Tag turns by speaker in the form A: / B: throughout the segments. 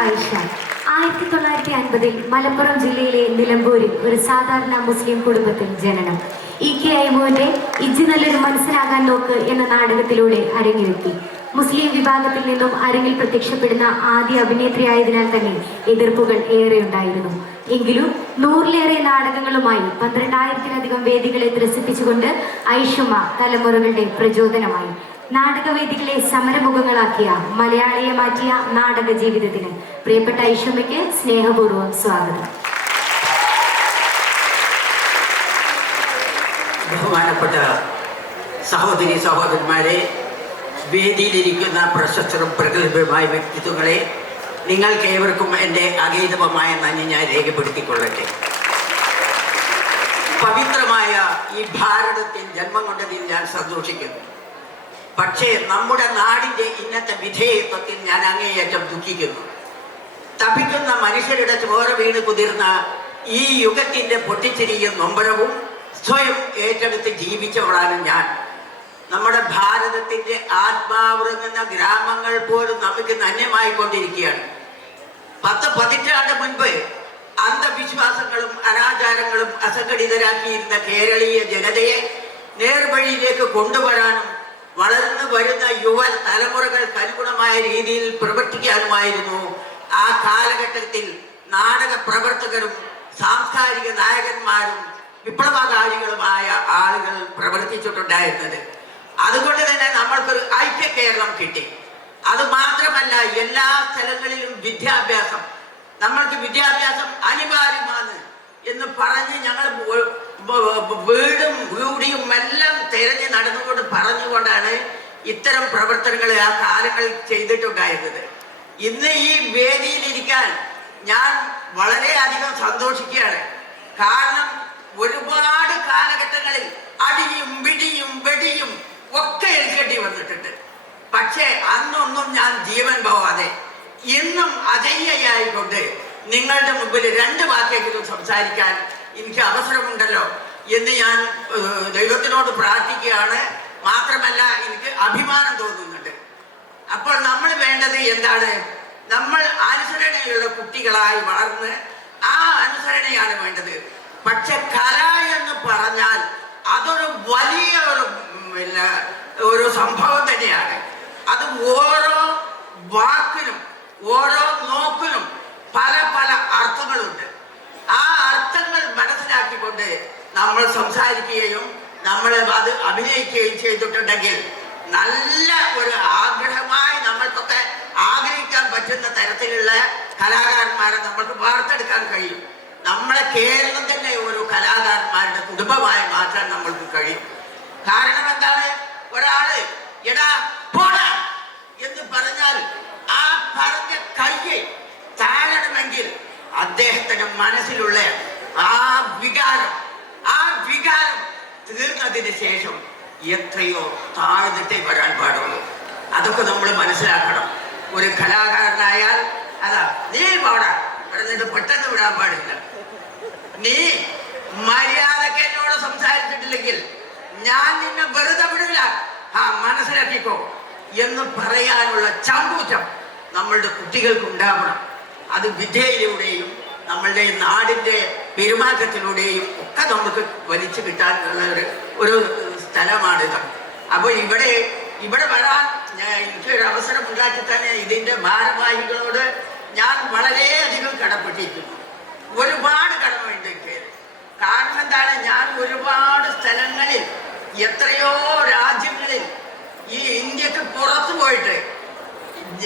A: ആയിഷ. ആയിരത്തി തൊള്ളായിരത്തി അൻപതിൽ മലപ്പുറം ജില്ലയിലെ നിലമ്പൂരിൽ ഒരു സാധാരണ മുസ്ലിം കുടുംബത്തിൽ ജനനം. ഇ. കെ. ഐമുവിന്റെ ഇജ്ജ് നല്ലൊരു മനസ്സിലാകാൻ നോക്ക് എന്ന നാടകത്തിലൂടെ അരങ്ങിലെത്തി മുസ്ലിം വിഭാഗത്തിൽ നിന്നും അരങ്ങിൽ പ്രത്യക്ഷപ്പെടുന്ന ആദ്യ അഭിനേത്രിയായതിനാൽ തന്നെ എതിർപ്പുകൾ ഏറെ ഉണ്ടായിരുന്നു എങ്കിലും നൂറിലേറെ നാടകങ്ങളുമായി പന്ത്രണ്ടായിരത്തിലധികം വേദികളെ ത്രസിപ്പിച്ചുകൊണ്ട് ഐഷുമ തലമുറകളുടെ പ്രചോദനമായി. നാടകവേദികളെ സമരമുഖങ്ങളാക്കിയ മലയാളിയെ മാറ്റിയ നാടക ജീവിതത്തിന് പ്രിയപ്പെട്ട ഐഷമ്മയ്ക്ക് സ്നേഹപൂർവം സ്വാഗതം.
B: ബഹുമാനപ്പെട്ട സഹോദരി സഹോദരന്മാരെ വേദിയിലിരിക്കുന്ന പ്രശസ്തരും പ്രഗത്ഭരുമായ വ്യക്തിത്വങ്ങളെ നിങ്ങൾക്ക് ഏവർക്കും എന്റെ അഗീതമായ നന്ദി ഞാൻ രേഖപ്പെടുത്തിക്കൊള്ളട്ടെ. പവിത്രമായ ഈ ഭാരതത്തിൽ ജന്മം കൊണ്ടതിൽ ഞാൻ സന്തോഷിക്കുന്നു. പക്ഷേ നമ്മുടെ നാടിന്റെ ഇന്നത്തെ വിധേയത്വത്തിൽ ഞാൻ അങ്ങേയറ്റം ദുഃഖിക്കുന്നു. തപിക്കുന്ന മനുഷ്യരുടെ ചോര വീണ് കുതിർന്ന ഈ യുഗത്തിന്റെ പൊട്ടിച്ചിരിയും നൊമ്പരവും സ്വയം ഏറ്റെടുത്ത് ജീവിച്ചവളാണ് ഞാൻ. നമ്മുടെ ഭാരതത്തിന്റെ ആത്മാവുറങ്ങുന്ന ഗ്രാമങ്ങൾ പോലും നമുക്ക് നന്യമായി കൊണ്ടിരിക്കുകയാണ് പത്ത് പതിറ്റാണ്ട് മുൻപ് അന്ധവിശ്വാസങ്ങളും അനാചാരങ്ങളും അസംഘടിതരാക്കിയിരുന്ന കേരളീയ ജനതയെ നേർവഴിയിലേക്ക് കൊണ്ടുവരാനും വളർന്നു വരുന്ന യുവ തലമുറകൾക്ക് അനുഗുണമായ രീതിയിൽ പ്രവർത്തിക്കാനുമായിരുന്നു ആ കാലഘട്ടത്തിൽ നാടക പ്രവർത്തകരും സാംസ്കാരിക നായകന്മാരും വിപ്ലവകാരികളുമായ ആളുകൾ പ്രവർത്തിച്ചിട്ടുണ്ടായിരുന്നത്. അതുകൊണ്ട് തന്നെ നമ്മൾക്കൊരു ഐക്യ കേരളം കിട്ടി. അത് മാത്രമല്ല എല്ലാ സ്ഥലങ്ങളിലും വിദ്യാഭ്യാസം. നമ്മൾക്ക് വിദ്യാഭ്യാസം അനിവാര്യമാണ് എന്ന് പറഞ്ഞ് ഞങ്ങൾ വീടും വീടിയും എല്ലാം തിരഞ്ഞ് നടന്നുകൊണ്ട് പറഞ്ഞുകൊണ്ടാണ് ഇത്തരം പ്രവർത്തനങ്ങൾ ആ കാലങ്ങളിൽ ചെയ്തിട്ടുണ്ടായിരുന്നത്. ഇന്ന് ഈ വേദിയിലിരിക്കാൻ ഞാൻ വളരെയധികം സന്തോഷിക്കുകയാണ്. കാരണം ഒരുപാട് കാലഘട്ടങ്ങളിൽ അടിയും പിടിയും വെടിയും ഒക്കെ ഏൽക്കേണ്ടി വന്നിട്ടുണ്ട്. പക്ഷേ അന്നൊന്നും ഞാൻ ജീവൻ പോവാതെ ഇന്നും അജയ്യായിക്കൊണ്ട് നിങ്ങളുടെ മുമ്പിൽ രണ്ട് വാക്കെങ്കിലും സംസാരിക്കാൻ എനിക്ക് അവസരമുണ്ടല്ലോ എന്ന് ഞാൻ ദൈവത്തിനോട് പ്രാർത്ഥിക്കുകയാണ്. മാത്രമല്ല എനിക്ക് അഭിമാനം തോന്നുന്നുണ്ട് അപ്പോൾ നമ്മൾ വേണ്ടത് എന്താണ്? നമ്മൾ അനുസരണയുള്ള കുട്ടികളായി വളർന്ന് ആ അനുസരണയാണ് വേണ്ടത്. പക്ഷെ കല എന്ന് പറഞ്ഞാൽ അതൊരു വലിയ ഒരു പിന്നെ ഒരു സംഭവം തന്നെയാണ്. അത് ഓരോ വാക്കിനും ഓരോ നോക്കിനും പല പല അർത്ഥങ്ങളുണ്ട്. ആ അർത്ഥങ്ങൾ മനസ്സിലാക്കിക്കൊണ്ട് നമ്മൾ സംസാരിക്കുകയും നമ്മൾ അത് അഭിനയിക്കുകയും ചെയ്തിട്ടുണ്ടെങ്കിൽ നല്ല ഒരു ആഗ്രഹമായി നമ്മൾക്കൊക്കെ ആഗ്രഹിക്കാൻ പറ്റുന്ന തരത്തിലുള്ള കലാകാരന്മാരെ നമ്മൾക്ക് വാർത്തെടുക്കാൻ കഴിയും. നമ്മളെ കേരളം തന്നെ ഒരു കലാകാരന്മാരുടെ കുടുംബമായി മാറ്റാൻ നമ്മൾക്ക് കഴിയും. കാരണം എന്താണ്? ഒരാൾ എടാ പോടാ എന്ന് പറഞ്ഞാൽ ആ പറഞ്ഞ കയ്യെ താഴണമെങ്കിൽ അദ്ദേഹത്തിന്റെ മനസ്സിലുള്ള ആ വികാരം ആ വികാരം തീർന്നതിന് ശേഷം എത്രയോ താഴ്ന്നിട്ടേ വരാൻ പാടുള്ളൂ. അതൊക്കെ നമ്മൾ മനസ്സിലാക്കണം. ഒരു കലാകാരനായാൽ അതാ നീ പാടാ ഇവിടെ പെട്ടെന്ന് വിടാൻ പാടില്ല. നീ മര്യാദയ്ക്ക് എന്നോട് സംസാരിച്ചിട്ടില്ലെങ്കിൽ ഞാൻ നിന്നെ വെറുതെ വിടില്ല. ആ മനസ്സിലാക്കിക്കോ. എന്ന് പറയാനുള്ള ചമ്പൂറ്റം നമ്മളുടെ കുട്ടികൾക്ക് ഉണ്ടാവണം. അത് വിദ്യയിലൂടെയും നമ്മളുടെ നാടിന്റെ പെരുമാറ്റത്തിലൂടെയും ഒക്കെ നമുക്ക് വലിച്ചു കിട്ടാനുള്ള ഒരു ഒരു സ്ഥലമാണിത് അപ്പോൾ ഇവിടെ ഇവിടെ വരാൻ ഞാൻ എനിക്കൊരു അവസരം ഉണ്ടാക്കി തന്നെ ഇതിന്റെ ഭാരവാഹികളോട് ഞാൻ വളരെയധികം കടപ്പെട്ടിരിക്കുന്നു. ഒരുപാട് കടമുണ്ട് എനിക്ക്. കാരണം എന്താണ്? ഞാൻ ഒരുപാട് സ്ഥലങ്ങളിൽ എത്രയോ രാജ്യങ്ങളിൽ ഈ ഇന്ത്യയ്ക്ക് പുറത്തു പോയിട്ട്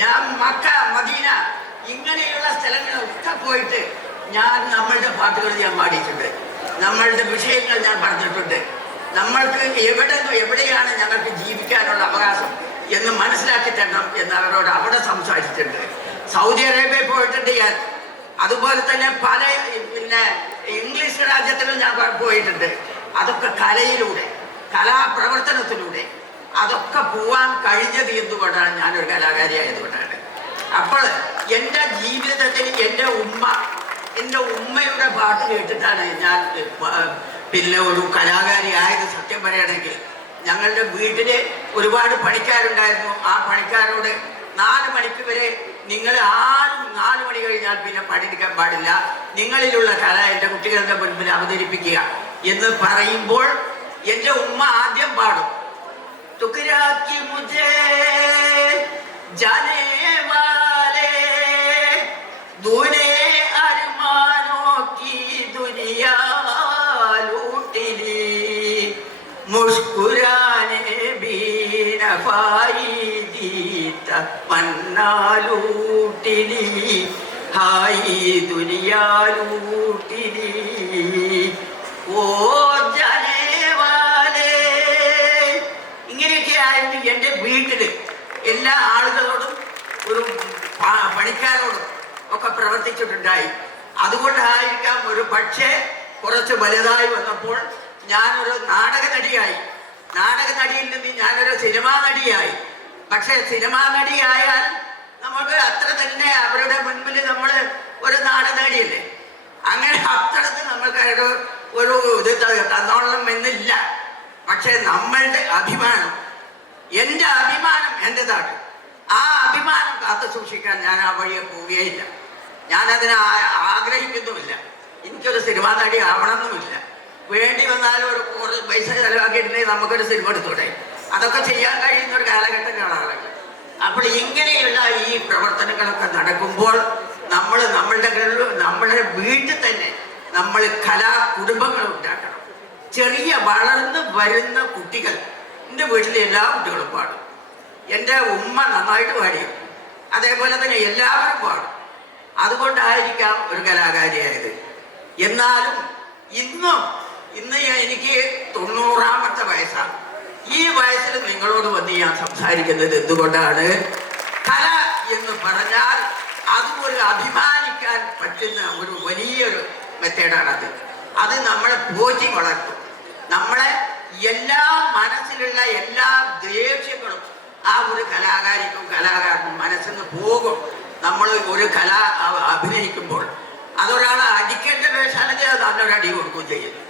B: ഞാൻ മക്ക മദീന ഇങ്ങനെയുള്ള സ്ഥലങ്ങളൊക്കെ പോയിട്ട് ഞാൻ നമ്മളുടെ പാട്ടുകൾ ഞാൻ പാടിയിട്ടുണ്ട്. നമ്മളുടെ വിഷയങ്ങൾ ഞാൻ പറഞ്ഞിട്ടുണ്ട്. നമ്മൾക്ക് എവിടെ എവിടെയാണ് ഞങ്ങൾക്ക് ജീവിക്കാനുള്ള അവകാശം എന്ന് മനസ്സിലാക്കി തരണം എന്ന് അവരോട് അവിടെ സംസാരിച്ചിട്ടുണ്ട്. സൗദി അറേബ്യ പോയിട്ടുണ്ട് ഞാൻ. അതുപോലെ തന്നെ പല പിന്നെ ഇംഗ്ലീഷ് രാജ്യത്തിലും ഞാൻ പോയിട്ടുണ്ട്. അതൊക്കെ കലയിലൂടെ കലാപ്രവർത്തനത്തിലൂടെ അതൊക്കെ പോവാൻ കഴിഞ്ഞത് എന്തുകൊണ്ടാണ്? ഞാനൊരു കലാകാരി ആയതുകൊണ്ടാണ് അപ്പോൾ എന്റെ ജീവിതത്തിൽ എന്റെ ഉമ്മ എന്റെ ഉമ്മയുടെ പാട്ട് കേട്ടിട്ടാണ് ഞാൻ പിന്നെ ഒരു കലാകാരി ആയത് സത്യം പറയുകയാണെങ്കിൽ ഞങ്ങളുടെ വീട്ടിൽ ഒരുപാട് പണിക്കാരുണ്ടായിരുന്നു. ആ പണിക്കാരോട് നാല് മണിക്ക് വരെ നിങ്ങൾ ആരും നാല് മണി കഴിഞ്ഞാൽ പിന്നെ പഠിക്കാൻ പാടില്ല. നിങ്ങളിലുള്ള കല എന്റെ കുട്ടികളുടെ മുൻപിൽ അവതരിപ്പിക്കുക എന്ന് പറയുമ്പോൾ എന്റെ ഉമ്മ ആദ്യം പാടും. തുക്കിരാക്കി മുജേ ജനേ വാലേ ദൂനേ ദുനിയാലൂട്ടിലി മുഷ്കുരാനെ ബീനഫായി ദീത്ത മന്നാലൂട്ടിലി ഹായി ദുനിയാലൂട്ടിലി. ഓ ജനേവാലേ. ഇങ്ങനെയൊക്കെയായിരുന്നു എന്റെ വീട്ടിൽ എല്ലാ ആളുകളോടും ഒരു പണിക്കാരോടും ഒക്കെ പ്രവർത്തിച്ചിട്ടുണ്ടായി. അതുകൊണ്ടായിരിക്കാം ഒരു പക്ഷേ കുറച്ച് വലുതായി വന്നപ്പോൾ ഞാനൊരു നാടക നടിയായി നാടക നടിയിൽ നിന്ന് ഞാനൊരു സിനിമാ നടിയായി. പക്ഷേ സിനിമാ നടിയായാൽ നമുക്ക് അത്ര തന്നെ അവരുടെ മുൻപിൽ നമ്മൾ ഒരു നാടക നടിയല്ലേ അങ്ങനെ അത്രയ്ക്ക് നമ്മൾക്ക് ഒരു ഒരു ഇത് തന്നോളം എന്നില്ല പക്ഷെ നമ്മളുടെ അഭിമാനം എന്റെ അഭിമാനം എന്റെതാണ് ആ അഭിമാനം കാത്തു സൂക്ഷിക്കാൻ ഞാൻ ആ വഴിയെ പോവുകയില്ല. ഞാനതിനെ ആഗ്രഹിക്കുന്നുമില്ല. എനിക്കൊരു സിനിമാ നടി ആവണമെന്നുമില്ല. വേണ്ടി വന്നാലും ഒരു കുറച്ച് പൈസ ചെലവാക്കിയിട്ടുണ്ടെങ്കിൽ നമുക്കൊരു സിനിമ എടുത്തൂടെ അതൊക്കെ ചെയ്യാൻ കഴിയുന്ന ഒരു കാലഘട്ടങ്ങളാണ് അപ്പോൾ ഇങ്ങനെയുള്ള ഈ പ്രവർത്തനങ്ങളൊക്കെ നടക്കുമ്പോൾ നമ്മൾ നമ്മളുടെ നമ്മളുടെ വീട്ടിൽ തന്നെ നമ്മൾ കലാ കുടുംബങ്ങൾ ഉണ്ടാക്കണം. ചെറിയ വളർന്ന് വരുന്ന കുട്ടികൾ എന്റെ വീട്ടിലെ എല്ലാ കുട്ടികളും പാടും. എന്റെ ഉമ്മ നന്നായിട്ട് പാടിയും അതേപോലെ തന്നെ എല്ലാവരും പാടും. അതുകൊണ്ടായിരിക്കാം ഒരു കലാകാരിയായത്. എന്നാലും ഇന്നും ഇന്ന് എനിക്ക് തൊണ്ണൂറാമത്തെ വയസ്സാണ്. ഈ വയസ്സിൽ നിങ്ങളോട് വന്ന് ഞാൻ സംസാരിക്കുന്നത് എന്തുകൊണ്ടാണ്? കല എന്ന് പറഞ്ഞാൽ അതും ഒരു അഭിമാനിക്കാൻ പറ്റുന്ന ഒരു വലിയൊരു മെത്തേഡാണത്. അത് നമ്മളെ പോറ്റി വളർത്തും. നമ്മളെ എല്ലാ മനസ്സിലുള്ള എല്ലാ ദേഷ്യങ്ങളും ആ ഒരു കലാകാരിക്കും കലാകാരനും മനസ്സിൽ നിന്ന് പോകും. നമ്മൾ ഒരു കല അഭിനയിക്കുമ്പോൾ അതൊരാൾ അടിക്കേണ്ട വേഷാണെങ്കിൽ അത് നല്ലൊരു അടി കൊടുക്കുകയും ചെയ്യുന്നു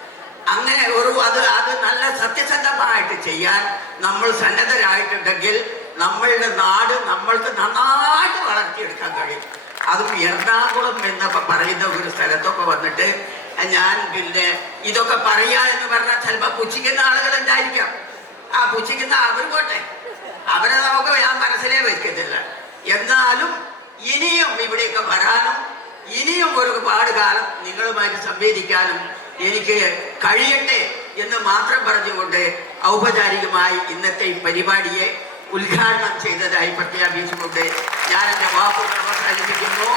B: അങ്ങനെ ഒരു അത് അത് നല്ല സത്യസന്ധമായിട്ട് ചെയ്യാൻ നമ്മൾ സന്നദ്ധരായിട്ടുണ്ടെങ്കിൽ നമ്മളുടെ നാട് നമ്മൾക്ക് നന്നായിട്ട് വളർത്തിയെടുക്കാൻ കഴിയും. അതും എറണാകുളം എന്നൊക്കെ പറയുന്ന ഒരു സ്ഥലത്തൊക്കെ വന്നിട്ട് ഞാൻ പിന്നെ ഇതൊക്കെ പറയാ എന്ന് പറഞ്ഞാൽ ചിലപ്പോൾ പുച്ഛിക്കുന്ന ആളുകൾ ഉണ്ടായിരിക്കാം ആ പുച്ഛിക്കുന്ന അവർ പോട്ടെ. അവരെ നമുക്ക് ഞാൻ മനസ്സിലേ വയ്ക്കത്തില്ല എന്നാലും ഇനിയും ഇവിടെയൊക്കെ വരാനും ഇനിയും ഒരുപാട് കാലം നിങ്ങളുമായിട്ട് സംവേദിക്കാനും എനിക്ക് കഴിയട്ടെ എന്ന് മാത്രം പറഞ്ഞുകൊണ്ട് ഔപചാരികമായി ഇന്നത്തെ ഈ പരിപാടിയെ ഉദ്ഘാടനം ചെയ്തതായി പ്രഖ്യാപിച്ചുകൊണ്ട് ഞാൻ എന്റെ വാക്കുകൾ അവസാനിപ്പിക്കുന്നു.